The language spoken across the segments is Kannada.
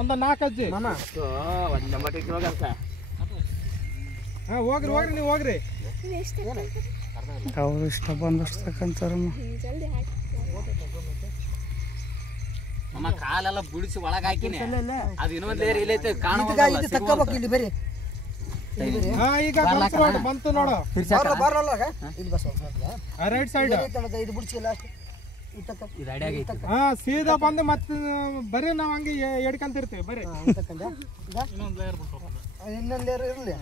ಒಂದು 4 ಅಜ್ಜಿ ಹೋಗ್ರಿ ನೀವು ಹೋಗ್ರಿ ಅವ್ರು ಇಷ್ಟ ಬಂದಷ್ಟು ತಕ್ಕಂತಾರಮ್ಮ. ಅಮ್ಮ ಕಾಲೆಲ್ಲ ಬಿಡಿಸಿ ಒಳಗೆ ಹಾಕಿನಿ. ಅದು ಇನ್ನೊಂದು ಲೇಯರ್ ಇಲ್ಲೈತೆ ಕಾಣಬೇಕು ಇಲ್ಲಿ ಬರಿ. ಈಗ ಬಂತು ನೋಡು ರೈಟ್ ಸೈಡ್. ಸೀದಾ ಬಂದು ಮತ್ತೆ ಬರೀ ನಾವ್ ಹಂಗೆ ಎಡ್ಕಂತಿರ್ತೀವಿ ಬರೀ. ಇನ್ನೊಂದು ಲೇಯರ್ ಇರಲಿ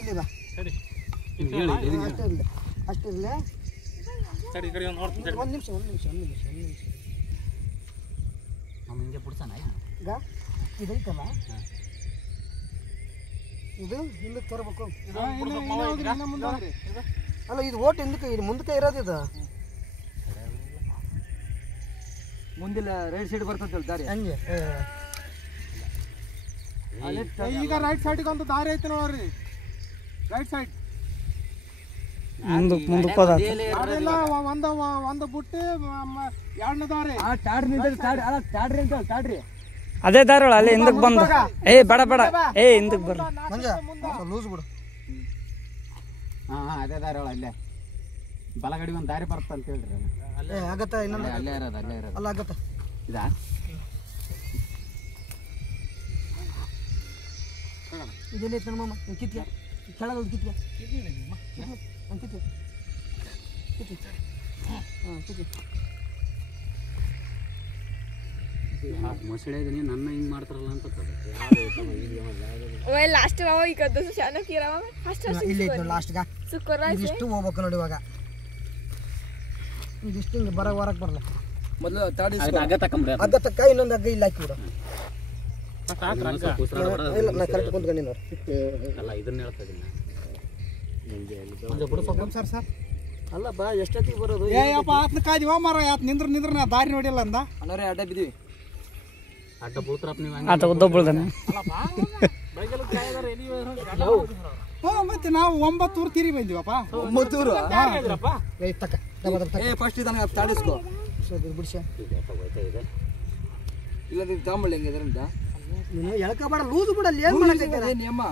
ಇಲ್ಲಿ ಬಾ ಅಷ್ಟಿರ್ಲಿ. ಒಂದು ನಿಮಿಷ ಈಗ ಇದೈತಲ್ಲ ಇದು ಹಿಂದಕ್ಕೆ ತರಬೇಕು. ಅಲ್ಲ ಇದು ಓಟ್ ಹಿಂದಕ್ಕೆ ಇದು ಮುಂದಕ್ಕೆ ಇರೋದು. ಇದು ಮುಂದಿಲ್ಲ ರೈಟ್ ಸೈಡ್ ಬರ್ತದೆ ದಾರಿ ಹಂಗೆ. ಈಗ ರೈಟ್ ಸೈಡ್ಗೆ ಒಂದು ದಾರಿ ಐತೆ ನೋಡ್ರಿ. ರೈಟ್ ಸೈಡ್ ಮುಂದಕ್ಕೆ ಒಂದು ಬುಟ್ಟಿ ಎರಡನೇ ದಾರಿ. ತಾಡ್ರಿ ಅದೇ ದಾರಿ ಒಳ ಅಲ್ಲಿ ಹಿಂದಕ್ಕೆ ಬಂದು ಬೇಡ ಹಿಂದಕ್ಕೆ ಬರ್ರಿ ಲೂಸ್ ಬಿಡು. ಅದೇ ದಾರಿ ಒಳ ಅಲ್ಲೇ ಬಲಗಡಿ ಒಂದು ದಾರಿ ಬರುತ್ತೆ ಅಂತ ಹೇಳ್ರಿ. ಆಗತ್ತಾ ಇನ್ನೊಂದು ಅಲ್ಲೇ ಇರೋದು ಅಲ್ಲ ಆಗತ್ತಾ ಇದಾ ಇದೆಲ್ಲೈತೆ ನಮ್ಮ ಕಿತ್ಯ ಕೆಳಗೆ ಕಿತ್ಯ ಮೊಸಳೆ ನನ್ನ ಹಿಂಗ್ ಮಾಡ್ತಾರಲ್ಲ ಅಂತ ಲಾಸ್ಟ್ ಇದಿಷ್ಟು ಹೋಗ್ಬೇಕು ನೋಡಿ. ಇವಾಗ ಇದಿಷ್ಟು ಹಿಂಗೆ ಹೊರಗೆ ಬರಲ್ಲ. ಮೊದಲು ಅಗ್ಗತಕ್ಕ ಇನ್ನೊಂದು ಹಗ್ಗ ಇಲ್ಲ ಹಾಕಿಬಿಡು. ಇಲ್ಲ ನಾ ಕರೆಕ್ಟ್ ಕುಂತ್ಕೊಂಡು ನೋಡಿ. ಅಲ್ಲ ಇದನ್ನ ಹೇಳ್ತಾ ಸರ್ ಸರ್ ಅಲ್ಲ ಬಾ ಎಷ್ಟೊತ್ತಿಗೆ ಬರೋದು? ಆತ್ನ ಕಾದಿ ಮಾರ ಆತ್ ನಿಂದ್ರ ನಾ ದಾರಿ ನೋಡಿಲ್ಲ ಅಂದ. ಅಣ್ಣವ್ರೆ ಅಡ್ಡ ಬಿದ್ದೀವಿ. ಅಡ್ಡ ಬೂತ್ರಪ್ಪ ನೀವು ಆತ ಉದ್ದ ಬೀಳ್ದಾನೆ. ಮತ್ತೆ ನಾವು 9 ಊರು ತಿರಿ ಬಂದಿವಪ್ಪ. 9 ಊರು ಫಸ್ಟ್ ಇದನ್ನ ತಾಡಿಸ್ಕೋ ಬಿಡಿಸ. ಇಲ್ಲ ತಾಂಬಳ್ಳಿ ಹೆಂಗೆ ಇದರಿಂದ ನೀನು ಎಳ್ಕಬೇಡ ಲೂಸ್ ಬಿಡಲ್ಲ. ಏನು ಮಾಡಕ್ಕೆ ನಿಯಮ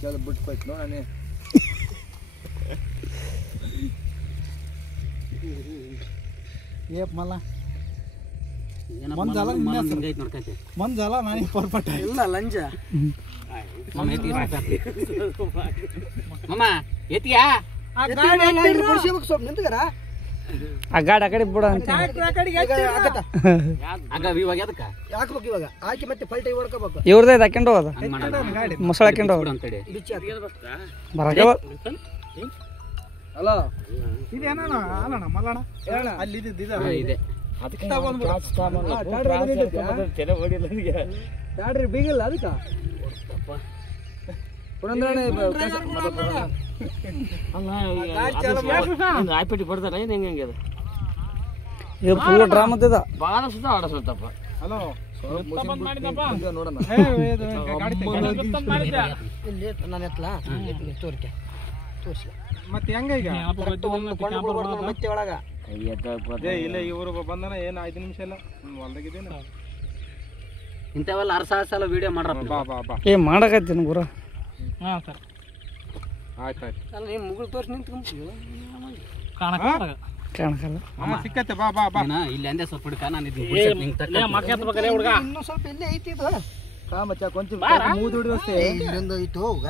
ಕೇಳಿ ಬಿಟ್ಕೋಯ್ತು ನಾನೇ. ಮಲ್ಲ ಮಂಜಲ್ಲ ನನಗೆ ಪರ್ಫೆಕ್ಟ್ ಇಲ್ಲ ಲಂಜ ನಿಂತ್ಕರ ಆ ಗಾಡಿ ಆ ಕಡೆ ಬಿಡ ಅಂತ ಹಾಕ್ಬೇಕು. ಇವಾಗ ಹಾಕಿ ಮತ್ತೆ ಪಲ್ಟಿ ಹೊಡ್ಕೋಬೇಕು. ಇವ್ರದ್ದು ಹಾಕೊಂಡು ಹೋಗೋದು ಮೊಸಳೆ ಹಾಕೊಂಡು ಹೋಗೋದು ಬರಕ. ಅಲ್ಲ ಇದೇನ ಅಲ್ಲಣ್ಣ ಮಲ್ಲಣ್ಣ ಅಲ್ಲಿ ಇದೆ ಬ್ಯಾಡ್ರಿ ಬೀಗಿಲ್ಲ ಅದಕ್ಕ ಆಯ್ಪಟ್ಟಿ ಬರ್ತಾರ ಹೆಂಗೆ ಇದು ಫುಲ್ ಡ್ರಾಮದ ಭಾಳ ಸುತ್ತ ಆಡಸತ್ತಪ್ಪ. ಹಲೋ ನೋಡೋಣ ನಾನು ಎತ್ತಲ ತೋರಿಕೆ ತೋರಿಸಿ ಮತ್ತೆ ಹೆಂಗ ಈಗ ಮತ್ತೆ ಒಳಗ ಇಲ್ಲ ಇವರು ಬಂದನ ಏನು 5 ನಿಮಿಷ ಇಲ್ಲ ಹೊಲ್ದಾಗಿದ್ದೇನೆ. ಇಂಥವೆಲ್ಲ ಅರ್ಸಾಲ ವಿಡಿಯೋ ಮಾಡ್ರಪ್ಪ. ಮಾಡಕತ್ತೀನಿ ಗುರು. ಹಾಂ ಸರ್ ಆಯ್ತು. ಅಲ್ಲ ನಿಮ್ಮ ಮುಗುಳು ತೋರಿಸಿ ನಿಂತ್ಕೊಂಡ್ಬಿಟ್ಟು ಕಾಣಕಲ್ಲ ಸಿಕ್ಕತ್ತೆ. ಇಲ್ಲಿ ಅಂದೆ ಸ್ವಲ್ಪ ಹುಡುಕ ನಾನು ಇನ್ನೂ ಸ್ವಲ್ಪ ಇಲ್ಲೇ ಐತಿ ಇದು ಇಲ್ಲೊಂದು ಐತು. ಹೋಗ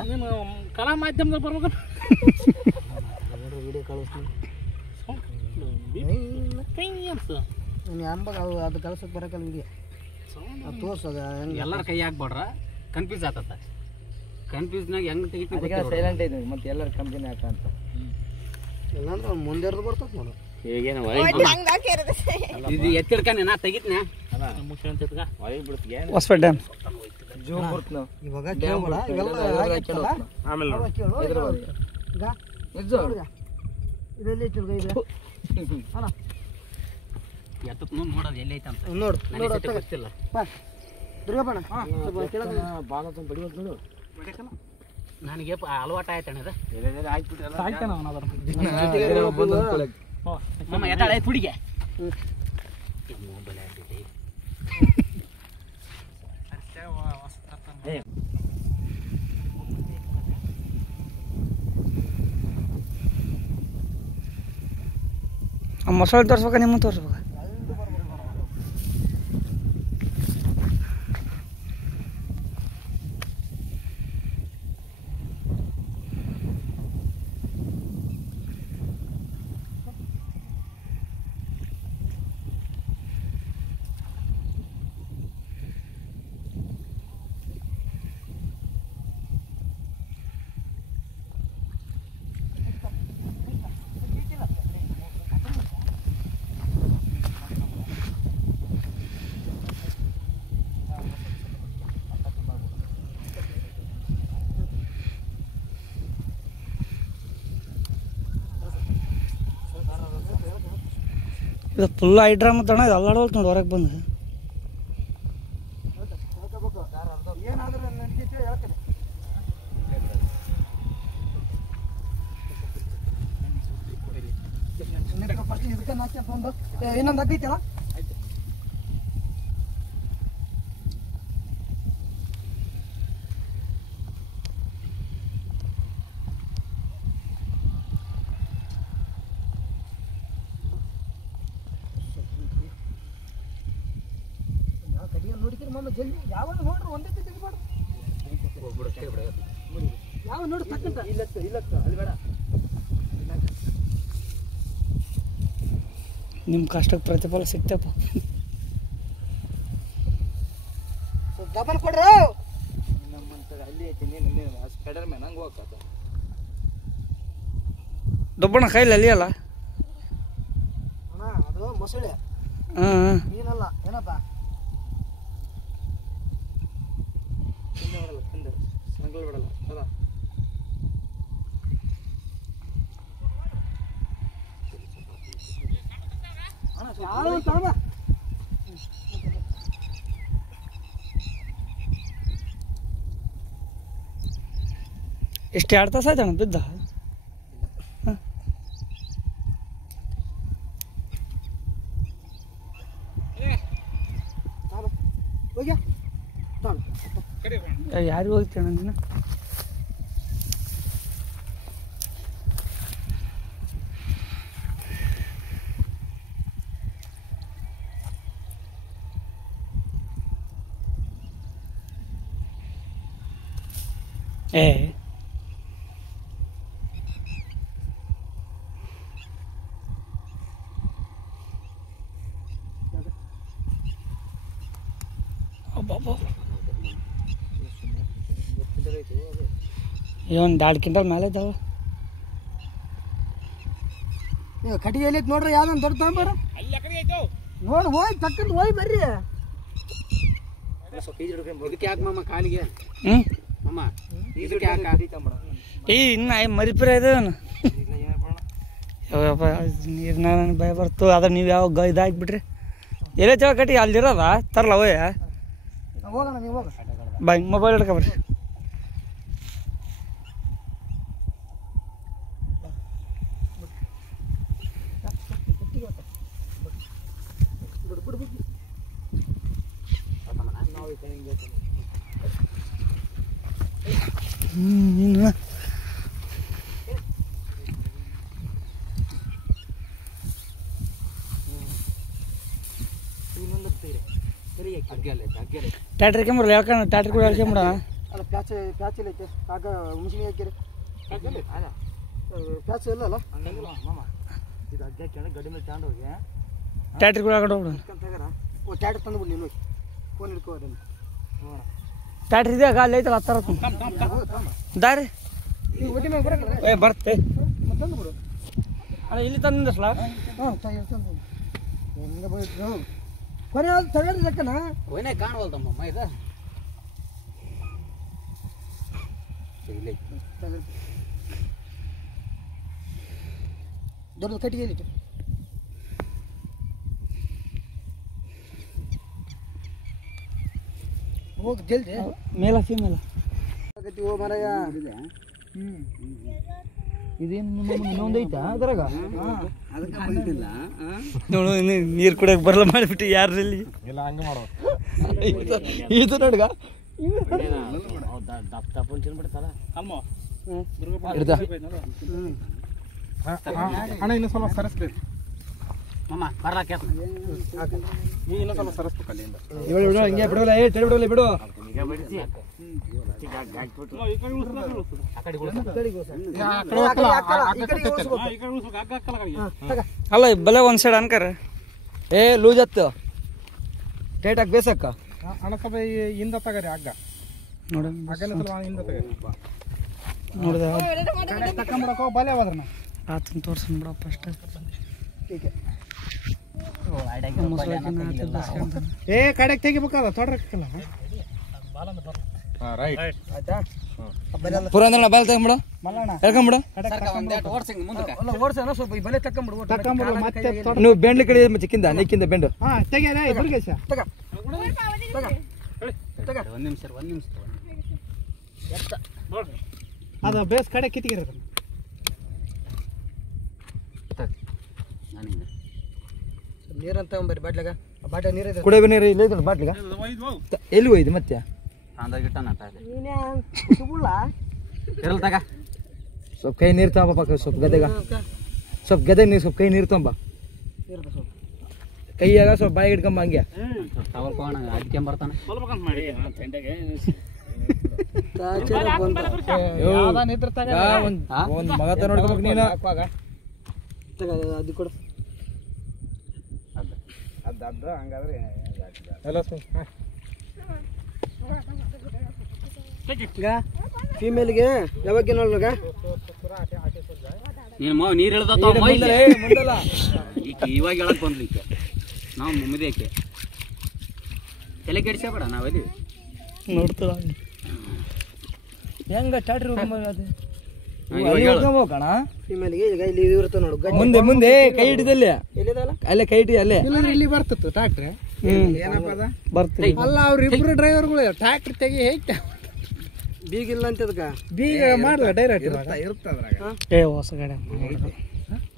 ಕಲಾ ಮಾಧ್ಯಮದಾಗ ಬರ್ಬೇಕು. ವಿಡಿಯೋ ಕಳಿಸ್ತೀನಿ ಅಂಬಾಗ ಅದು ಕಳ್ಸಕ್ಕೆ ಬರೋಕಲ್ಲ ವಿಡಿಯೋ ತೋರ್ಸೋದ ಎಲ್ಲರ ಕೈ ಹಾಕ್ಬೇಡ್ರ ಕನ್ಫ್ಯೂಸ್ ಆತತ್ತ. ಕನ್ಫ್ಯೂಸ್ನಾಗ ಹೆಂಗೆ ತೆಗಿತೀವಿ ಸೈಲೆಂಟ್ ಐತಿ ಮತ್ತೆ ಎಲ್ಲರ ಕಂಪ್ನಿ ಹಾಕಂತ ಇಲ್ಲಾಂದ್ರೆ ಮುಂದೆ ಬರ್ತದೆ ನೋಡು. ಈಗೇನು ಇದು ಎತ್ತಿಡ್ಕಾನೆ ನಾ ತೆಗಿತ್ನ ಹೊಸಪೇಟೆ ಡ್ಯಾಮ್ ಜೋ ಬರ್ತ ಇವಾಗ ಕೇಳಬೇಡ ಇವೆಲ್ಲ ಆಮೇಲೆ ಕೇಳು. ಈಗ ಇದೆಲ್ಲಿ ಐತಿ ಇದು ಅಣ್ಣ ಎತ್ತ ನೋಡೋದು ಎಲ್ಲಿ ಐತೆ ಅಂತ ನೋಡು ಗೊತ್ತಿಲ್ಲ. ದುರ್ಗಪ್ಪಣ್ಣ ಭಾಳ ಬಡಿಯೋದು ನೋಡು. ನನಗೆ ಅಲವಾಟ ಆಯ್ತಣ್ಣ. ಮಾಮ ಎದ್ದಾಳೆ ತುಡಿಗೆ ಮೊಸಳೆ ತೋರಿಸ್ಬೇಕಾ ನಿಮ್ಮ ತೋರಿಸ್ಬೇಕಾ? ಇದು ಫುಲ್ ಐಡ್ರಾ ಮತ್ತಣ್ಣ ಇದು ಅಲ್ಲಾಡೋಲ್ ನೋಡಿ ಹೊರಗೆ ಬಂದು ಇನ್ನೊಂದು ಆಗೈತಲ್ಲ ನೋಡಿದ್ರೆ ಮಾಮ ಜಲ್ದಿ ಯಾವ ನೋಡ್ರಿ ಒಂದೇ ತೆಗಿಬಾರ್ದು ಯಾವ ನೋಡ್ರಿ ತಕ್ಕಂತ ಇಲ್ಲಕ್ಕ ಅಲ್ಲಿ ಬೇಡ ನಿಮ್ಮ ಕಷ್ಟಕ್ಕೆ ಪ್ರತಿಫಲ ಸಿಗ್ತಪ್ಪ. ಡಬಲ್ ಕೊಡ್ರ ನಮ್ಮಂತ ಅಲ್ಲಿ ಐತಿ ನೀನು ಸ್ಪೈಡರ್ ಮ್ಯಾನ್ ಹಂಗೆ ಹೋಗಕ್ಕ ದೊಬ್ಬಣ್ಣ ಕೈಲಿ ಅಲ್ಲಿ ಅಲ್ಲ ಅಣ್ಣ ಅದು ಮೊಸಳೆ ನೀನಲ್ಲ ಏನಪ್ಪ ಬಿಡಲ್ಲ ತಿಂದ ಸಂಗಲ್ ಬಿಡಲ್ಲ ಅಲ್ಲ ಅಣ್ಣ ತಗೊಂಬ ಎಷ್ಟು 2 ತಾಸು ಆಯ್ತು ಅಣ್ಣ ಬಿದ್ದ? ಹೋಗ್ಯಾ ಯಾರಿಗೆ ಹೋಗ್ತಿ ಅಣ್ಣ ನೀನು? ಏ ಒಂದು 2 ಕ್ವಿಂಟಲ್ ಮೇಲೆ ಇದ್ದಾವೆ. ಕಟ್ಟಿಗೆ ಎಲ್ಲಿ ನೋಡ್ರಿ ಯಾವ್ದೊಂದು ದೊಡ್ಡ ತಗೊಂಬಾರ ನೋಡಿ ಹೋಯ್ ತಕ್ಕಂತ ಹೋಯ್ ಬರ್ರಿ ಇದಕ್ಕೆ ಯಾಕೆ ಮಾಮ ಕಾಲಿಗೆ ಹ್ಞೂ ಮಾಮ ಇದಕ್ಕೆ ಯಾಕೆ ಇನ್ನು ಮರಿಪುರ ಇದೆ ಯಾವಪ್ಪ ನೀರ್ನ ನನಗೆ ಭಯ ಬರ್ತು. ಅದ್ರ ನೀವು ಯಾವ ಇದಾಗಿಬಿಟ್ರಿ ಎಲ್ಲೇ ಚಳ ಕಟ್ಟಿ ಅಲ್ಲಿರೋದ ತರಲ್ಲ ಹೋಯ ಹೋಗೋಣ ನೀವು ಹೋಗ ಬಾಯ್ ಮೊಬೈಲ್ ಹಿಡ್ಕೊಬ್ರಿ. ಟ್ಯಾಟ್ರಿ ಕೆಂಬ್ರಲ್ಲ ಹೇಳ್ಕೊಂಡು ಟ್ಯಾಟ್ರಿ ಕೂಡ ಹೇಳ್ಕೊಂಬಿಡ ಅಲ್ಲ ಪ್ಯಾಚಲ್ಲಿ ಐತೆ ಕಾಕ ಮುಸ್ಲಿಂ ಹಾಕಿರಿ ಅಲ್ಲ ಪ್ಯಾಚ್ ಇಲ್ಲ ಅಲ್ಲ ಮಾಮ ಇದು ಅಡ್ಗೆ ಕೇಳಿ ಗಡಿ ಮೇಲೆ ತಗೊಂಡು ಹೋಗಿ ಟ್ಯಾಟ್ರಿ ಕೂಡ ಹಾಕೊಂಡು ಹೋಗ್ಬಿಡ. ಓ ಟ್ಯಾಟ್ರಿ ತಂದುಬಿಡಿ ನೀನು ಫೋನ್ ಹಿಡ್ಕೋ ಅದನ್ನು ಟ್ಯಾಟ್ರಿ ಇದೆ ಅಲ್ಲಿ ಐತಲ್ಲ 10 ದಾರಿ ಈಗ ಒಟ್ಟಿ ಮೇಲೆ ಬರೋಲ್ಲ ಏ ಬರ್ತೆ ತಂದು ಬಿಡು ಅಣ್ಣ ಇಲ್ಲಿ ತಂದಿಸ್ಲ ಹಾಂ ತಂದು ಹೆಂಗೆ ಬೋಯ್ತು ಕೊನೆ ಅದು ತಗೊಂಡು ಲೆಕ್ಕನ ಕೊನೆ ಕಾಣವಲ್ದಮ್ಮ ಇದು ದೊಡ್ಡ ಕಟ್ಟಿಗೆ ಇಟ್ಟು ಹೋಗಿ ಜಲ್ದಿ ಮೇಲ ಫೀಮೇಲ ಮರಯ ಇದೇನು ಇನ್ನೊಂದು ಐತಾ ಅದ್ರಾಗ ಅದಕ್ಕೆ ಬಂದಿಲ್ಲ ನೋಡು ನೀರು ಕುಡಿಯೋಕೆ ಬರಲ್ಲ ಮಾಡಿಬಿಟ್ಟು ಯಾರಲ್ಲಿ ಇಲ್ಲ ಹಂಗೆ ಮಾಡೋ ಇದು ನೋಡ್ಗ ದಪ್ಪ ದಪ್ಪ ತಿನ್ಬಿಡ್ತಾರ ಹಿಡ್ದ ಅಣ್ಣ ಇನ್ನೂ ಸ್ವಲ್ಪ ಸರಿಸ್ಬೇಕು ಮಮ್ಮ ಬರ್ಲಾಕ ನೀ ಇನ್ನೂ ಸ್ವಲ್ಪ ಸರಿಸ್ಬೇಕು ಅಲ್ಲಿಂದ ಬಿಡು ಹಿಂಗೆ ಬಿಡೋಲ್ಲ ಬಿಡೋಲ್ಲ ಬಿಡು ಅಲ್ಲ ಬಲೆ ಒಂದು ಸೈಡ್ ಅನ್ಕರ ಲೂಸ್ ಹತ್ತು ಟೈಟ್ ಆಗಿ ಬೇಸಕ್ಕ ಅಣ್ಣ ಸ್ವಲ್ಪ ಹಿಂದ ತಗರಿ ಹಗ್ಗ ನೋಡ ಹಗ್ಗನ ಸ್ವಲ್ಪ ಹಿಂದ ತಗರಿ ನೋಡ್ದ ತಕೊಂಬಿಡಕೋ ಬಲೆ ಹೋದ್ರಣ್ಣ ಆತನ ತೋರ್ಸನ್ ಬಿಡಪ್ಪ ಅಷ್ಟೇ ಏ ಕಡೆಗೆ ತೆಗಿಬೇಕಲ್ಲ ತೊಡ್ರಕ್ಕಲ್ಲ ರೈಟ್ ಆಯ್ತಾ ಪುರಂದ್ರ ಬಾಲ್ ತಗೊಂಬಿಡು ಮಲ್ಲಣ್ಣ ಹೇಳ್ಕೊಂಬಿಡು ಓಡ್ಸೋಣ ಸ್ವಲ್ಪ ಈ ಬಲೆ ತಕೊಂಬಿಡು ತಕೊಂಬಿಡು ಮತ್ತೆ ನೀವು ಬೆಂಡ್ಲಿ ಕಡೆ ಚಿಕ್ಕಿಂದ ನೆಕ್ಕಿಂದ ಬೆಂಡು ಹಾ ತೆಗಿಯಲ್ಲ ಇಬ್ರಿಗೆ ತಗ ಒಂದ್ ನಿಮಿಷ ಅದು ಬೇಸ್ ಕಡೆ ಕಿತ್ತಿಗಿರೋದು ನೀರಂತ ತಗೊಂಬರ್ರಿ ಬಾಟ್ಲಾಗ ಬಾಟ್ಲ ನೀರು ಕುಡಿಯೋ ನೀರು ಇಲ್ಲ ಐತೆ ಬಾಟ್ಲಿಗ ಎಲ್ಲಿ ಹೋಯ್ತು ಮತ್ತೆ ಇರಲ್ ತಗ ಸ್ವಲ್ಪ ಕೈ ನೀರು ತಗೊಂಬಪ್ಪ ಸ್ವಲ್ಪ ಗದ್ದೆಗ ಸ್ವಲ್ಪ ಗದ್ದೆ ನೀರು ಸ್ವಲ್ಪ ಕೈ ನೀರು ತಗೊಂಬ ಕೈಯಾಗ ಸ್ವಲ್ಪ ಬಾಯಿ ಹಿಡ್ಕೊಂಬ ಹಂಗೆ ಟವಲ್ ಪವನ ಅಡ್ಕೊಂಡ್ ಬರ್ತಾನೆ ಒಂದ್ ಮಗ ನೋಡ್ಕೊಬೇಕು ನೀನು ಅದು ಕೊಡು ಫೀಮೇಲ್ಗೆ ಯಾವಾಗ ನೋಡ್ಲಾಗ ನೀನು ನೀರು ಇಳ್ದ ಇವಾಗ ಹೇಳಕ್ ಬಂದ್ಲಿಕ್ಕೆ ನಾವು ಮುಮ್ಮಿದೇಕೆ ತಲೆ ಕೆಡಿಸಬೇಡ ನಾವಲ್ಲಿ ನೋಡ್ತದ ಹೆಂಗ ಚಾಟ್ರಿ ಕಣ ಫೀಮೇಲ್ಗೆ ಈಗ ಇಲ್ಲಿ ಇರುತ್ತೆ ನೋಡು ಮುಂದೆ ಮುಂದೆ ಕೈ ಹಿಡಿದಲ್ಲಿ ಎಲ್ಲಿದಲ್ಲ ಅಲ್ಲೇ ಕೈ ಹಿಡಿ ಅಲ್ಲೇ ಇಲ್ಲಿ ಬರ್ತಿತ್ತು ಟ್ರಾಕ್ಟ್ರಿ ಏನಪ್ಪ ಅದ ಬರ್ತೀವಿ ಅಲ್ಲ ಅವ್ರಿಬ್ರು ಡ್ರೈವರ್ಗಳು ಟ್ರಾಕ್ಟ್ರಿ ತೆಗಿ ಐತೆ ಬೀಗಿಲ್ಲ ಅಂತ ಅದಕ್ಕ ಬೀಗ ಮಾಡ್ದ ಡೈರೆಕ್ಟ್ ಏ ಹೊಸ ಗಾಡಿ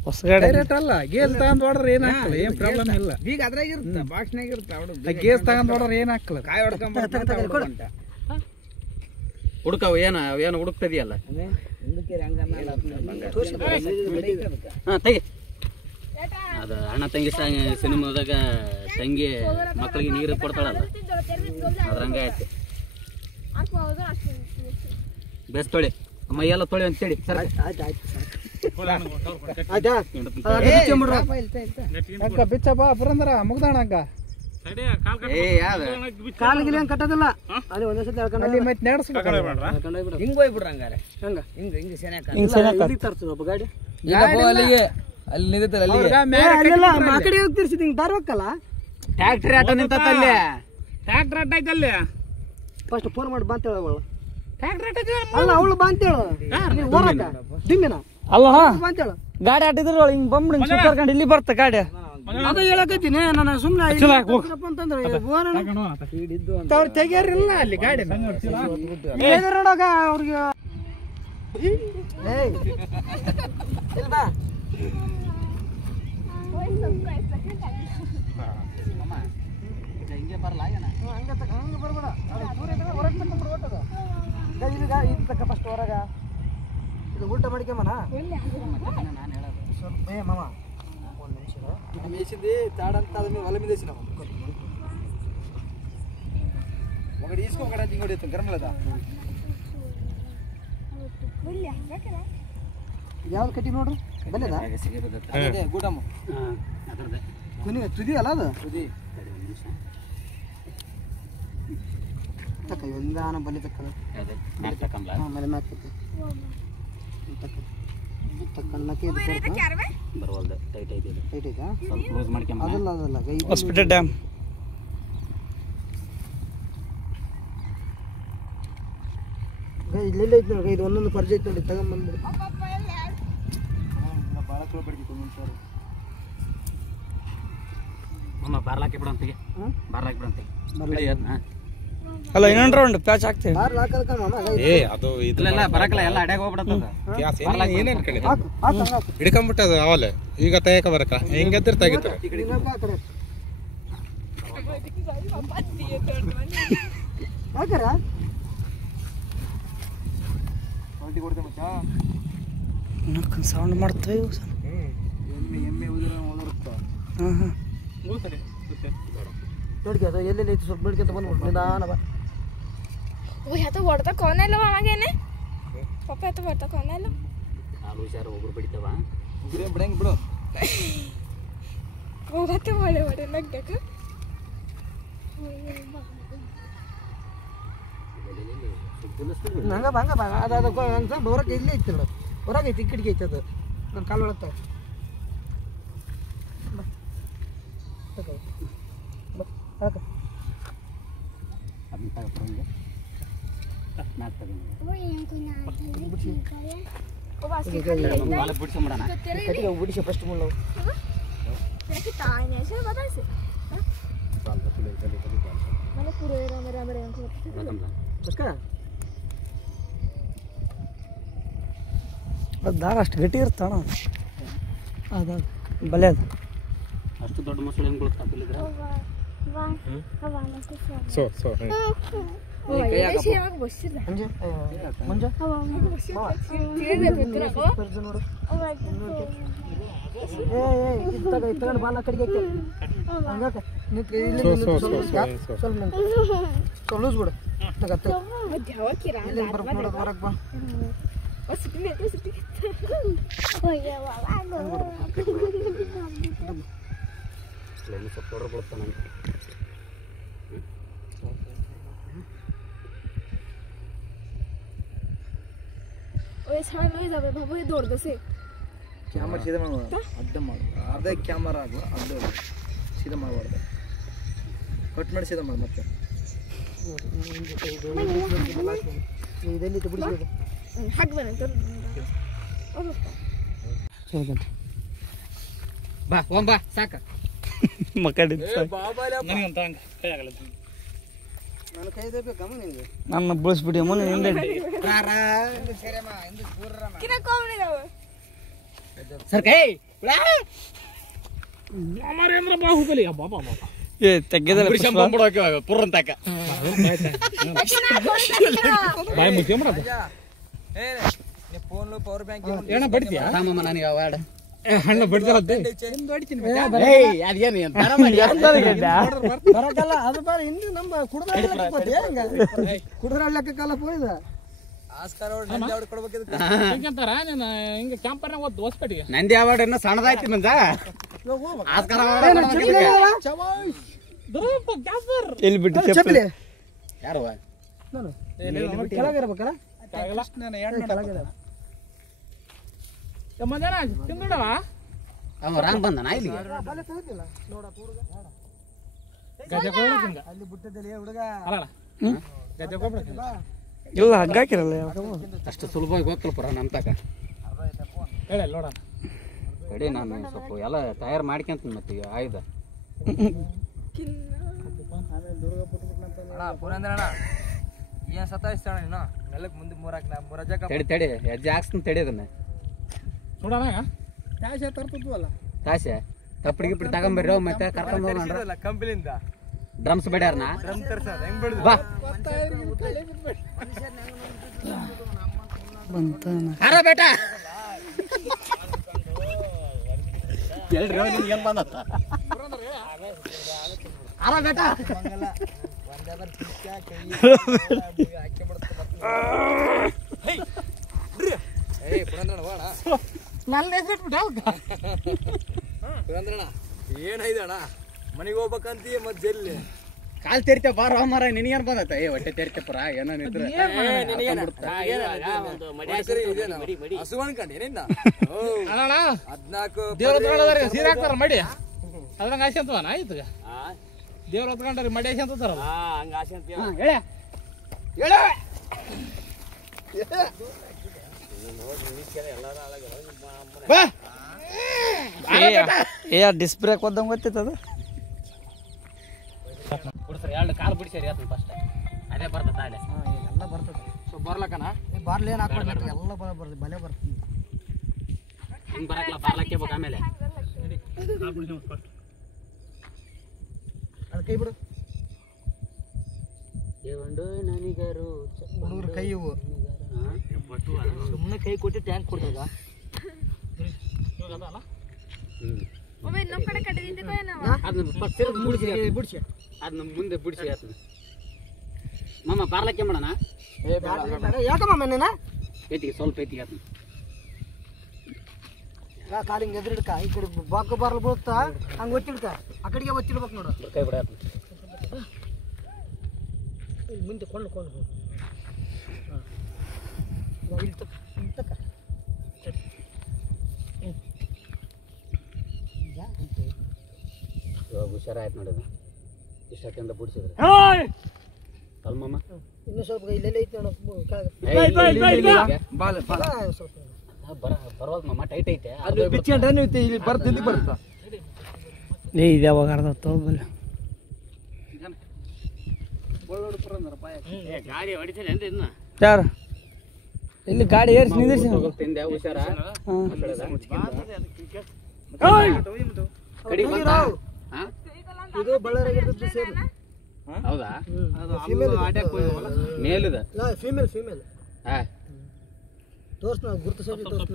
ಹೊಸ ಗಾಡಿ ಡೈರೆಕ್ಟ್ ಅಲ್ಲ ಗೇಸ್ ತಗೊಂಡ್ ಹೊಡ್ರ ಏನಾಗ್ತಲ್ಲ ಏನ್ ಪ್ರಾಬ್ಲಮ್ ಇಲ್ಲ ಬೀಗ ಅದ್ರಾಗ ಇರುತ್ತೆ ಬಾಕ್ಸ್ನಾಗ ಇರುತ್ತೆ ಗೇಸ್ ತಗೊಂಡ್ ಹೊಡ್ರ ಏನಾಗ್ತಲ್ಲ ಕಾಯಿ ಹೊಡ್ಕೊಂಡ್ ಹುಡುಕವು ಏನು ಹುಡುಕ್ತದಿಯಲ್ಲ ಹಾ ತೆಗಿ ಅದು ಅಣ್ಣ ತಂಗಿ ಸಿನಿಮಾದಾಗ ತಂಗಿ ಮಕ್ಕಳಿಗೆ ನೀರು ಕೊಡ್ತಾಳಲ್ಲ ಅದ್ರಂಗ ಆಯ್ತು ಬೇಸ್ ತೊಳಿ ಮೈಯೆಲ್ಲ ತೊಳಿ ಅಂತೇಳಿ ಸರ್ ಬಿಚ್ಚಪ್ಪ ಪುರಂದರ ಮುಗ್ದಾಣ ಹಗ್ಗ ಕಾಲಿಗೆ ಕಟ್ಟೋದಿಲ್ಲ ಅಲ್ಲಿ ಒಂದೇ ಸತಿ ಅಲ್ಲಿ ಮತ್ತೆ ನಡೆಸ್ಬೇಕು ಹಿಂಗ್ ಹೋಗ್ಬಿಡ್ರ ಹಂಗಾರೆ ಹಂಗ ಹಿಂಗ ಹಿಂಗ ಹಿಂಗ್ ತರ್ತದಪ್ಪ ಗಾಡಿ ಅಲ್ಲಿಗೆ ಅಲ್ಲಿ ನಿಂತಲ್ಲ ಅಲ್ಲಿ ಆ ಕಡೆ ಹೋಗ್ತಿರ್ಸಿದ್ ಹಿಂಗ್ ಬರ್ಬೇಕಲ್ಲ ಟ್ಯಾಕ್ಟ್ರಿ ಆಟೋ ನಿಂತಲ್ಲಿ ಟ್ರಾಕ್ಟರ್ ಅಡ್ಡ ಐತಲ್ಲಿ ಫಸ್ಟ್ ಫೋನ್ ಮಾಡಿ ಬಂತ ಹೇಳವಳು ಅಲ್ಲ ಅವಳು ಬಂತ ಹೇಳು ಹೊರಕ ದಿಂಗನ ಅಲ್ಲ ಬಂತ ಹೇಳು ಗಾಡಿ ಆಟಿದ್ರು ಹಿಂಗ್ ಬಂದ್ಬಿಡಿ ಸುತ್ತಾರ್ಕೊಂಡು ಇಲ್ಲಿ ಬರ್ತ ಗಾಡಿ ಅದ ಹೇಳಕತ್ತೀನಿ ನಾನು ಸುಮ್ಮನೆ ಅಂತಂದ್ರೆ ಅವ್ರು ತೆಗಿಯಾರಿಲ್ಲ ಅಲ್ಲಿ ಗಾಡಿ ನೋಡಾಗ ಅವ್ರಿಗೆ ಇಲ್ವಾ ಹಿಂಗೆ ಬರಲ್ಲ ಹಂಗೆ ಬರ್ಬೇಡ ಹೊರಗೆ ಇದು ತಕ್ಕ ಫಸ್ಟ್ ಹೊರಗ ಇದು ಊಟ ಮಾಡ್ಕೊಂಬನ ನಾನು ಹೇಳೋದು ಸ್ವಲ್ಪ ಮಾಮ ಒಂದು ನಿಮಿಷ ಮೇಸಿಂದಿ ತಾಡಂತ ಅದನ್ನ ಹೊಲ ಮಿದೇಸಿ ನಾವು ಮಗಡಿ ಈಸ್ಕೊಂಡ್ ಹಿಂಗೆ ಹೊಡಿಯುತ್ತೆ ಗರ್ಮಲದ ಯಾವ್ದು ಕಟ್ಟಿ ನೋಡ್ರಿ ಬಲ್ಲದ ಅದೇ ಗೂಡಮ್ಮ ಅದ್ರದ್ದೇ ಕೊನೆ ತುದಿ ಅಲ್ಲ ಅದು ತುದಿ ತಕ್ಕ ಒಂದಾನ ಬಲ್ಲಿ ತಕ್ಕದ ಮ್ಯಾಕ್ ತಕೊಂಬ್ಲ ಆಮೇಲೆ ಮ್ಯಾಕ್ ತಕ್ಕನ್ನಕ್ಕೆ ಬರವಲ್ದು ಟೈಟ್ ಐತಿ ಇದು ಟೈಟ್ ಐತಾ ಸ್ವಲ್ಪ ಕ್ಲೋಸ್ ಮಾಡ್ಕೊಂಬ ಅದಲ್ಲ ಅದಲ್ಲ ಹಾಸ್ಪಿಟಲ್ ಡ್ಯಾಮ್ ಇಲ್ಲೆಲ್ಲ ಐತಿ ನೋಡಿ ಇದು ಒಂದೊಂದು ಪರ್ಜೆ ಐತಿ ನೋಡಿ ತಗೊಂಡ್ಬಂದ್ಬಿಡು ಭಾಳ ಕ್ಲೋ ಬಡ್ಗಿತ್ತು ಒಂದೊಂದು ಸಾರಿ ಮಮ್ಮ ಬಾರ್ಲಾಕಿ ಬಿಡಂತಿಗೆ ಬಾರ್ಲಾಕಿ ಬಿಡಂತಿಗೆ ಬಿಡಿ ಅದನ್ನ ಅಲ್ಲ ಇನ್ನೊಂದು ರೌಂಡ್ ಪ್ಯಾಚ್ ಹಾಕ್ತೀವಿ. ಬಾರ್ಲ್ ಹಾಕದಕ್ಕ ಮಾಮ ಏ ಅದು ಇಲ್ಲ ಬರಕಲ್ಲ ಎಲ್ಲ ಅಡ್ಯಾಗ ಹೋಗ್ಬಿಡತ್ತದ. ಏನ್ ಅನ್ಕೊಂಡಿದ್ದೆ ಹಾಕು ಹಾಕು ಹಿಡ್ಕೊಂಡ್ಬಿಟ್ಟದ ಅವಲೆ ಈಗ ತೆಗಕ ಬರಕ ಹೆಂಗದ್ರ ತೆಗಿತಾರೆ. ಹಾಕರ ಸೌಂಡ್ ಮಾಡ್ತೇವೆ. ಎಮ್ಮೆ ಉದುರುತ್ತ ಹಾಂ ಹಾಂ ನೋಡ್ಕ ಅದು ಎಲ್ಲೆಲ್ಲಿ ಐತಿ ಸ್ವಲ್ಪ ನೋಡ್ಕೊಂತ ಬಂದ್ಬಿಟ್ಟು ನಿಧಾನ ಬಾ. ह्याचा वरता कोण आलं मागे ने पप्पा ह्याचा वरता कोण आलं ಕಾಲು ಹುಷಾರು ಒಬ್ರು ಬಿಡ್ತಾವ. ಬಿಡಂಗ್ ಬಿಡು ಹೋಗತ್ತೆ ಒಳ್ಳೆ ಒಳ್ಳೆ ನಗ್ದಕ ಹಂಗ ಹಂಗ ಅದು ಒಂದು ಸ್ವಲ್ಪ ಹೊರಗೆ ಇಲ್ಲೇ ಐತಿ ನೋಡು, ಹೊರಗೆ ಐತಿ ಕಿಟಕಿ ಐತಿ ಅದು ನನ್ನ ಕಾಲು ಒಳಗ್ತಾವ. ಹಾಕ ಅದನ್ನ ತಗೊಂಡು ಮ್ಯಾಕ್ ತಗೊಂಡು ಬಿಡ್ಸ್ಕೊಂಬಿಡೋಣ. ಕಟ್ಟಿಗೆ ಬಿಡಿಸಿ ಫಸ್ಟ್ ಮುಳ್ಳು मला पुरे राम राम राम करते ಅಕ್ಕ ಅದು ದಾರ ಅಷ್ಟು ಗಟ್ಟಿ ಇರ್ತಾಣ. ಅದು ಬಲೆ ಅದು ಅಷ್ಟು ದೊಡ್ಡ ಮೊಸಳೆ ಹೆಂಗ್ ಗೊತ್ತಾಗ್ಲಿದ್ರೆ ಸೊ ಸೊ बसशील ಮಂಜು ಮಂಜು ಪರ್ಜು ನೋಡು. ತಗೊಂಡು ಬಾಲ ಕಡೆಗೆ ಹಂಗಾಕ ಸ್ವಲ್ಪ ಲೂಸ್ ಬಿಡು ತಗತ್ತೆ ಎಲ್ಲಿ ಬರ್ಬೇಕು ನೋಡೋದು ಹೊರಗೆ ಬಾ. ಸ್ವಲ್ಪ ಹೊರ ಬೀಳ್ತಾನೆ. छान जावे बाबू हे दौड़ दसे ಕ್ಯಾಮರಾ ಸೀದಾ ಮಾಡಬಾರ್ದು, ಅಡ್ಡ ಮಾಡು. ಅದೇ ಕ್ಯಾಮರಾ ಆಗು ಅಡ್ಡ ಸೀದಾ ಮಾಡಬಾರ್ದು, ಕಟ್ ಮಾಡಿ ಸೀದಾ ಮಾಡಿ. ಮತ್ತೆ ಇದೆಲ್ಲಿ ಬಿಡಿಸೋದು हाक बनतो ಬಾ ಹೋಗ್ ಬಾ ಸಾಕ. ಮಕ್ಕಳಿದ್ದ ನನ್ನ ಕೈ ಬೇಕು ನಿಮಗೆ. ನನ್ನ ಬಳಸ್ಬಿಡಿ ಮೊನ್ನೆ ಹಿಂದೆ किना कोण नाही जावं ಸರ್ ಕೈ ಏ ತೆಗ್ಗದಲ್ಲ ಪುರಂತಾಕ ಬಾಯಿ ಮುಚ್ಚೆ ಮಾಡೋದು ಫೋನ್ ಪವರ್ ಬ್ಯಾಂಕ್ ಏನ ಬಡ್ತೀಯಾ ರಾಮಮ್ಮ ನನಗೆ ಅವಾರ್ಡ್ ಹಣ್ಣ ಬಡ್ತಾರದ್ದೆ ಅದೇನು ಬರಕಲ್ಲ ಅದು ಬಾರ ಹಿಂದೆ ನಮ್ಮ ಕುಡ್ರಾಡ್ಲಕ್ಕಲ್ಲ ಪೋಯ್ದ ಆಸ್ಕಾರ ಹೆಂಗಂತಾರ ನೀನು ಹಿಂಗೆ ಕ್ಯಾಂಪರ್ನಾಗ ಓದ್ ಹೊಸಪೇಟೆಗೆ ನಂದಿ ಅವಾರ್ಡ್ ಏನೋ ಸಣ್ಣದಾಯ್ತಿ ಮಂಜ ಆಸ್ಕರ್ ಎಲ್ಲಿ ಬಿಟ್ಟು ಚಪ್ಪಲಿ ಯಾರು ನಾನು ಕೆಳಗಿರ್ಬೇಕಲ್ಲ ತಿಂದವ ಅವ ರಾಂಗ್ ಬಂದನ ಇಲ್ಲಿಗೆ ಗಜ ಕೊಡ್ಬೇಕಿಂಗ ಅಲ್ಲಿ ಬಿಟ್ಟದಲ್ಲಿ ಹುಡುಗ ಅಲ್ಲ ಗಜ ಕೊಡ್ಬೇಕು ಇಲ್ಲ ಹಗ್ಗ ಹಾಕಿರಲ್ಲ ಅಷ್ಟು ಸುಲಭವಾಗಿ ಗೊತ್ತಲ್ಲ ಪುರ ನಮ್ಮ ತಕ ಹೇಳ ನೋಡೋಣ ಕಡೆ ನಾನು ಸ್ವಲ್ಪ ಎಲ್ಲ ತಯಾರು ಮಾಡ್ಕೊಂತ ಮತ್ತೆ ಈಗ ಆಯ್ದ ಪುರಂದ್ರಣ್ಣ ಏನ್ ಸತಾಯಿಸ್ತಾಣ ನೀನು ನೆಲಕ್ಕೆ ಮುಂದೆ ಮೂರಜಾಕ ತಡಿ ಹೆಜ್ಜೆ ಹಾಕ್ಸ್ತೀನಿ ತಡಿ ಅದನ್ನ ನೋಡೋಣ ಕ್ಯಾಶ್ ತರ್ತಿದ್ವಲ್ಲ ತಾಸೆ ತಪ್ಪಡಿ ಗಿಪ್ಪಡಿ ತಗೊಂಬರ್ರಿ ಮತ್ತೆ ಕರ್ಕೊಂಡು ಹೋಗೋಣ ಕಂಪನಿಯಿಂದ ಡ್ರಮ್ಸ್ ಬೇಡ್ಯಾರನ ಡ್ರಮ್ ತರ್ಸದ ಹೆಂಗ್ ಬಿಡುದು ಬಾ ಬಂತಾನ ಅರ ಬೇಟ ಎಲ್ರಿ ನಿಮ್ಗೆ ಏನ್ ಬಂದತ್ತ ಅರ ಬೇಟ ಒಂದಾದ್ರ ಪಿಕ್ಕ ಕೈ ಹಾಕಿ ಏಯ್ ಪುರಂದ್ರಣ್ಣ ಹೋಣ ನನ್ನ ಹೆಸರು ಪುರಂದ್ರಣ್ಣ ಏನೈದ ಅಣ್ಣ ಮನೆಗೆ ಹೋಗ್ಬೇಕಂತೀಯ ಮತ್ತೆ ಜಲ್ಲಿ ಕಾಲ್ ತೆರಿತೆ ಬಾರ ಮಾರ ನಿನಗೇನ್ ಬಂದತ್ತ ಏ ಹೊಟ್ಟೆ ತೆರಿತೆ ಪುರ ಏನೋ ನಿಂತ್ರ ಹಸು ಅನ್ಕೊಂಡೇನಿನ್ನ ಅಣ್ಣ 14 ದೇವ್ರ ಸೀರೆ ಹಾಕ್ತಾರ ಮಡಿ ಅದ್ರಂಗ ಆಸೆ ಅಂತವನ ಆಯ್ತು ದೇವ್ರ ಹೊತ್ಕೊಂಡ್ರಿ ಮಡಿ ಆಸೆ ಅಂತಾರಲ್ಲ ಹಂಗ ಆಸೆ ಅಂತ ಏ ಡಿಸ್ಬ್ರೇಕ್ ಓದಂಗೆ ಗೊತ್ತೈತೆ ಅದು ಬಿಡ್ಸ್ರಿ ಎರಡು ಕಾಲು ಬಿಡಿಸ್ರಿ ಆತನ ಫಸ್ಟ್ ಅದೇ ಬರ್ತದ ಅಲ್ಲೇ ಎಲ್ಲ ಬರ್ತದೆ ಸೊ ಬರ್ಲಕ್ಕನ ಬಾರ್ಲಿ ಏನು ಹಾಕ್ಬಾರ್ದು ಎಲ್ಲ ಬರ್ತದೆ ಬಲೆ ಬರ್ತದೆ ಹಿಂಗ್ ಬರಕ್ಲ ಬಾರ್ಲಕ್ಕೆ ಬೇಕು ಆಮೇಲೆ ಅದು ಕೈ ಬಿಡು ದೇವಂಡು ನನಗರು ಹುಡುಗರು ಕೈ ಇವು ಸುಮ್ಮನೆ ಕೈ ಕೊಟ್ಟು ಟ್ಯಾಂಕ್ ಕೊಡ್ತದ ಒಮ್ಮೆ ಇನ್ನೊಂದ್ ಕಡೆ ಕಟ್ಟಿದ್ದಿದ್ದೋ ಏನವ ಅದನ್ನ ಬಿಡ್ಸಿ ಅದನ್ನ ಮುಂದೆ ಬಿಡಿಸಿ ಆತನ ಮಾಮ ಬಾರ್ಲಕ್ಕೆ ಮಾಡೋಣ ಯಾಕಮ್ಮ ಮನೇನ ಐತಿಗೆ ಸ್ವಲ್ಪ ಐತಿಗೆ ಆತನ ಕಾಲಿಂಗ್ ಎದುರಿಡ್ಕ ಈ ಕಡೆ ಬಾಕ ಬಾರ್ಲು ಬೀಳುತ್ತಾ ಹಂಗೆ ಒತ್ತಿಡ್ಕ ಆ ಕಡೆಗೆ ಒತ್ತಿಡ್ಬೇಕು ನೋಡು ಕೈ ಬಿಡ ಆತನ ಮುಂದೆ ಕೊಂಡು ಇಲ್ಲಿ ತಕ್ಕ ಇವಾಗ ಹುಷಾರಾಯ್ತು ನೋಡಿದ ಇಷ್ಟಕ್ಕಿಂತ ಬಿಡಿಸಿದ್ರೆ ಅಲ್ಮಮ್ಮ ಇನ್ನೂ ಸ್ವಲ್ಪ ಇಲ್ಲೆಲ್ಲ ಐತಿ ನೋಡು ಸ್ವಲ್ಪ ಬರವಲ್ದು ಮಮ್ಮ ಟೈಟ್ ಐತೆ ಬಿಚ್ಕೊಂಡ್ರೆ ನೀವು ಇಲ್ಲಿ ಬರ್ತಿದ್ದು ಬರುತ್ತಾ ಇದು ಯಾವಾಗ ಅರ್ಧ ತಗೋಬಲ್ಲ ಗಾಡಿ ಹೊಡಿತೀನಿ ಅಂದ್ರೆ ಇನ್ನ ಯಾರು ಇಲ್ಲಿ ಗಾಡಿ ಏರಿಸಿ ನಿಂದಿರ್ಸಿ ತಿಂದೆ ಹುಷಾರ ಇದು ಬಳ್ಳಾರಿ ಸೇಮ್ ಹೌದಾ ಫೀಮೇಲ್ ಮೇಲಿದ ಫೀಮೇಲ್ ಹಾ ತೋರ್ಸ್ ನಾವು ಗುರುತು ಸರಿ ತೋರ್ಸ್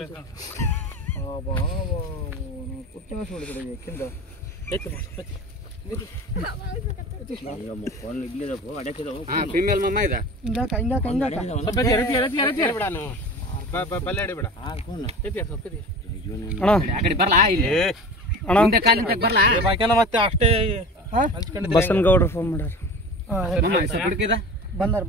ಫೀಮೇಲ್ ಮಮ್ಮ ಇದ ಆ ಕಡೆ ಬರ್ಲಾ ಇಲ್ಲಿ ಮುಂದೆ ಕಾಲಿಂದ ಬರ್ಲಾ ಮತ್ತೆ ಅಷ್ಟೇ ಬಸನಗೌಡ್ರು ಫೋನ್ ಮಾಡ್ಯಾರ ಹುಡುಕಿದ ಬಂದಾರ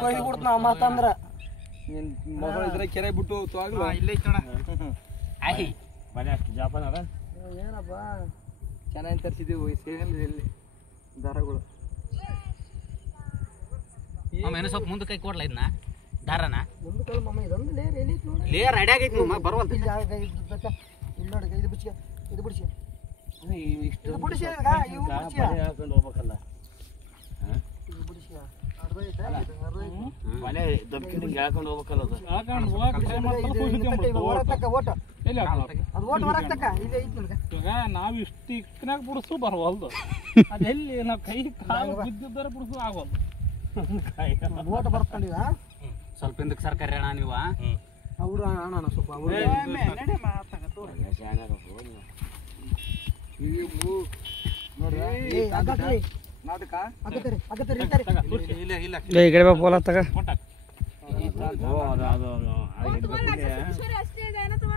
ಕೊಯ್ದು ಬಿಡ್ತು ನಾವು ಮಾತಂದ್ರ ನಿನ್ ಮಗಳು ಇದ್ರೆ ಕೆರೆ ಬಿಟ್ಟು ಹೋಗ್ತು ಆಗ್ಲೂ ಇಲ್ಲೇ ಐತಣ ಆಯ್ ಏನಪ್ಪ ಚೆನ್ನಾಗಿ ತರಿಸಿದೀವಿ ಸೇಲ್ ಇಲ್ಲಿ ದಾರಗಳು ಮಮ್ಮ ಏನೋ ಸ್ವಲ್ಪ ಮುಂದೆ ಕೈ ಕೊಡ್ಲ ಇದನ್ನ ದಾರನ ಒಂದು ಕಾಲ ಮಮ್ಮ ಇದೊಂದು ಲೇರ್ ಎಲ್ಲಿ ಐತಿ ನೋಡಿ ಲೇರ್ ರೆಡಿ ಆಗೈತಿ ಮಮ್ಮ ಬರವಲ್ತ ಇಲ್ಲಿ ನೋಡಿ ಇದು ಬಿಡಿಸಿ ಇದು ಬಿಡಿಸಿ ಇದು ಬಿಡಿಸಿ ಇವು ಬಿಡಿಸಿ ಹೋಗ್ಬೇಕಲ್ಲ ಇದು ಬಿಡಿಸಿ ಅರ್ಧ ಐತೆ ಅರ್ಧ ಐತೆ ಮನೆ ದಬ್ಕಿಂದ ಹೇಳ್ಕೊಂಡು ಹೋಗ್ಬೇಕಲ್ಲ ಅದು ಹೊರಗೆ ತಕ್ಕ ಓಟ ಎಲ್ಲಿ ಅದು ಓಟ್ ಹೊರಗೆ ತಕ್ಕ ಇಲ್ಲೇ ಐತಿ ನೋಡ್ಕ ಈಗ ನಾವು ಇಷ್ಟು ಇಕ್ಕನಾಗ ಬಿಡಿಸು ಬರವಲ್ದು ಅದೆಲ್ಲಿ ನಾವು ಕೈ ಕಾಲು ಬಿದ್ದಿದ್ದಾರೆ ಬಿಡಿಸು ಆಗೋದು ಓಟ್ ಬರ್ಕೊಂಡಿದ ಸ್ವಲ್ಪ ಹಿಂದಕ್ಕೆ ಸರ್ಕಾರಿ ಅಣ್ಣ ನೀವು ಅವ್ರು ಅಣ್ಣ ಸ್ವಲ್ಪ ಅವ್ರು ಅಗತ್ರಿ ನಾಟಕ ಅಗತ್ರಿ ಅಗತ್ರಿ ಇರ್ತಾರೆ ಇಲ್ಲ ಇಲ್ಲ ಈ ಕಡೆ ಬಾ ಪೋಲ ತಗ ಅಷ್ಟೇ ಇದೆ ಏನೋ ತುಮ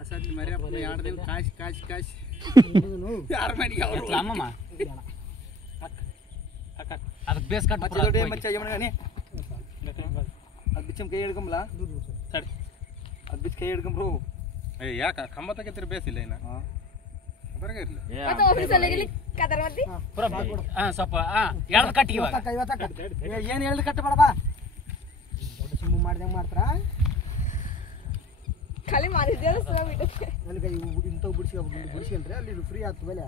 ಅಸಲಿ ಮರಿಯಪ್ಪ 2 ದಿನ ಕಾಶ್ ಯಾರ ಮನೆಗೆ ಅವರು ಅಮ್ಮಮ್ಮ ಅದಕ್ಕೆ ಬೇಸ್ ಕಟ್ ಮಚ್ಚ ಮಚ್ಚ ಯಮನಗಾನಿ ಅದು ಬಿಚ್ಚಂ ಕೈ ಹಿಡ್ಕೊಂಬಲ್ಲ ಸರಿ ಅದು ಬಿಚ್ಚ ಕೈ ಹಿಡ್ಕೊಂಬ್ರು ಯಾಕ ಕಂಬ ತಗತಿರ ಬೇಸಿಲ್ಲ ಇನ್ನ ಬರಗ ಇರ್ಲಿ ಮತ್ತೆ ಆಫೀಸಲ್ಲಿ ಗಿಲಿ ಕದರ್ ಮದ್ದಿ ಸ್ವಲ್ಪ ಎರಡು ಕಟ್ಟಿ ಇವಾಗ ಏನು ಹೇಳಿದ್ ಕಟ್ಟ ಬೇಡ ಬಾ ಸುಮ್ಮನೆ ಮಾಡ್ದಂಗೆ ಮಾಡ್ತಾರ ಖಾಲಿ ಮಾಡಿದ್ದೆ ಸುಮ್ಮ ಬಿಡುತ್ತೆ ನನಗೆ ಇಂಥವು ಬಿಡಿಸ್ಕೊಂಡ್ರೆ ಅಲ್ಲಿ ಫ್ರೀ ಆಯ್ತು ಬೆಲೆ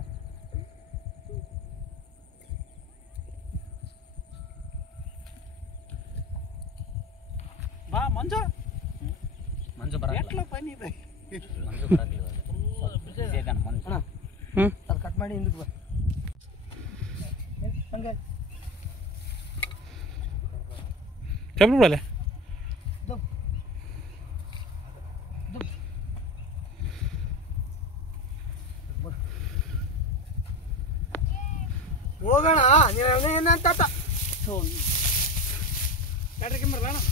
ಬಾ ಮಂಜು ಮಂಜು ಬರಲ್ಲ ಬಂದಿದೆ ಮಂಜು ಬರಲ್ಲ ಮಂಜು ಅದು ಕಟ್ ಮಾಡಿ ಹಿಂದಕ್ಕೆ ಬಾ ಹಂಗೆ ಚಪ್ಪ ಬಿಡಲ್ಲ ಹೋಗೋಣ ಏನಂತ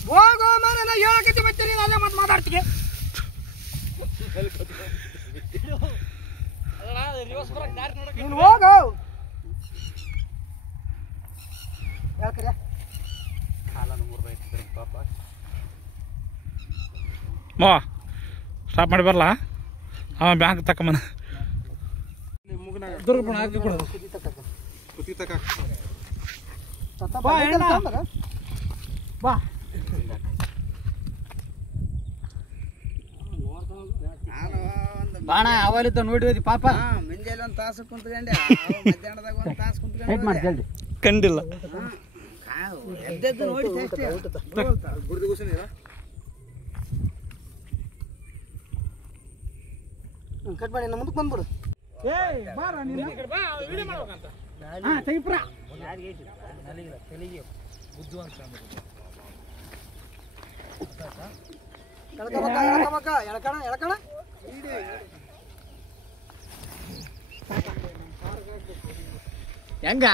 ಹೋಗೋ ಮಾರ ನಾ ಹೇಳಕತ್ತಿ ಬರ್ತೀನಿ ಅದೇ ಮತ್ತೆ ಮಾತಾಡ್ತೀನಿ ನೀನು ಹೋಗೋ ಹೇಳ್ಕರ್ಯಾ ಮಾ ಸ್ಟಾಪ್ ಮಾಡಿ ಬರಲ್ಲ ಅವ ಬ್ಯಾಂಕ್ ತಕೊಂಬನ ಮುಗಿನ ದುರ್ಗಪ್ಪಣ ಹಾಕಿ ಕೊಡೋದು ಕುದಿ ತಕ್ಕ ಕುತ್ತಿ ತಕ ಬಾ ಅಣ್ಣ ಬಾ ಬಾಣ ಅವಲಿದ್ದ ನೋಡಿ ಹೋದಿ ಪಾಪ ಮುಂಜಾನೆ ಒಂದು ತಾಸು ಕುಂತ್ಕೊಂಡೆ ಮಧ್ಯಾಹ್ನದಾಗ ಒಂದು ತಾಸು ಕುಂತ್ಕೊಂಡೆ ಮಾಡಿ ಜಲ್ದಿ ಕಂಡಿಲ್ಲ ಎದ್ದೆದ್ದು ನೋಡಿ ಗುರ್ದಿ ಕೂಸಿನ ಕಟ್ ಮಾಡಿ ನಮ್ಮ ಮುಂದಕ್ಕೆ ಬಂದ್ಬಿಡು ಎಳ್ಕಣ ಹೆಂಗ